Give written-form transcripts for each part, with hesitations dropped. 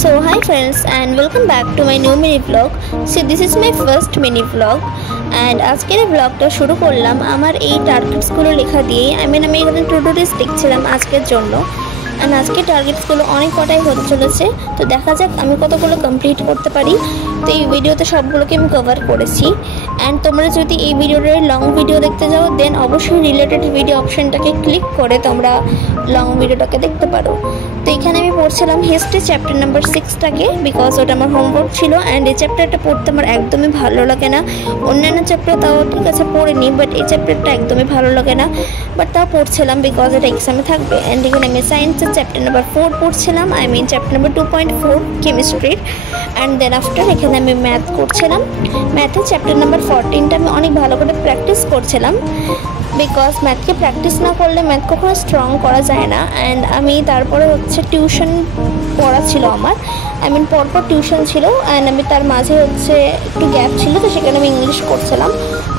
So hi friends and welcome back to my new mini vlog. So this is my first mini vlog and আজকের vlogটা শুরু করলাম আমার এই টার্গেটসগুলো লেখা দিয়ে। আমি এখানে টু ডু লিস্ট লিখছিলাম আজকের জন্য। আর আজকে টার্গেটসগুলো অনেক কটাই হতে চলেছে, তো দেখা যাক আমি কতগুলো কমপ্লিট করতে পারি। তো এই ভিডিওতে সবগুলোকে আমি কভার করেছি। অ্যান্ড তোমরা যদি এই ভিডিওটার লং ভিডিও দেখতে যাও দেন অবশ্যই রিলেটেড ভিডিও অপশনটাকে ক্লিক করে তোমরা লং ভিডিওটাকে দেখতে পারো। তো এখানে আমি পড়ছিলাম হিস্ট্রি চ্যাপ্টার নাম্বার 6টাকে, বিকজ ওটা আমার হোমওয়ার্ক ছিল। অ্যান্ড এই চ্যাপ্টারটা পড়তে আমার একদমই ভালো লাগে না। অন্যান্য চ্যাপ্টার তাও ঠিক আছে পড়িনি, বাট এই চ্যাপ্টারটা একদমই ভালো লাগে না, বাট তাও পড়ছিলাম বিকজ এটা এক্সামে থাকবে। অ্যান্ড এখানে আমি সায়েন্সের চ্যাপ্টার নাম্বার 4 পড়ছিলাম, চ্যাপ্টার নাম্বার 2.4 কেমিস্ট্রির। অ্যান্ড দেন আফটার এখানে আমি ম্যাথ করছিলাম। ম্যাথের চ্যাপ্টার নাম্বার 14টা আমি অনেক ভালো করে প্র্যাকটিস করছিলাম, বিকজ ম্যাথকে প্র্যাকটিস না করলে ম্যাথ কখনো স্ট্রং করা যায় না। অ্যান্ড আমি তারপরে টিউশন পড়া ছিল আমার, পরপর টিউশন ছিল। অ্যান্ড আমি তার মাঝে একটু গ্যাপ ছিল, তো সেখানে আমি ইংলিশ করছিলাম।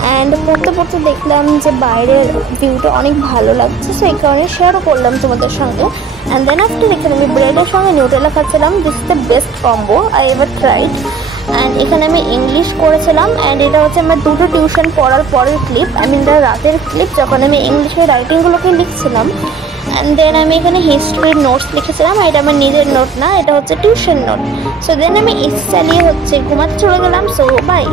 অ্যান্ড পড়তে পড়তে দেখলাম যে বাইরের ভিউটা অনেক ভালো লাগছে, সো এই কারণে শেয়ারও করলাম তোমাদের সঙ্গে। অ্যান্ড দেন আফটার এখানে আমি ব্রেডের সঙ্গে নিউটেলা খাচ্ছিলাম। This is the best combo I ever tried. And এখানে আমি ইংলিশ করেছিলাম। অ্যান্ড এটা আমার দুটো টিউশন পড়ার পরের ক্লিপ, রাতের ক্লিপ, যখন আমি ইংলিশের রাইটিংগুলোকে লিখছিলাম। অ্যান্ড দেন আমি এখানে হিস্ট্রির নোটস লিখেছিলাম। এটা আমার নিজের নোট না, এটা টিউশন নোট। সো দেন আমি এসি চালিয়ে ঘুমাতে চলে গেলাম। So by.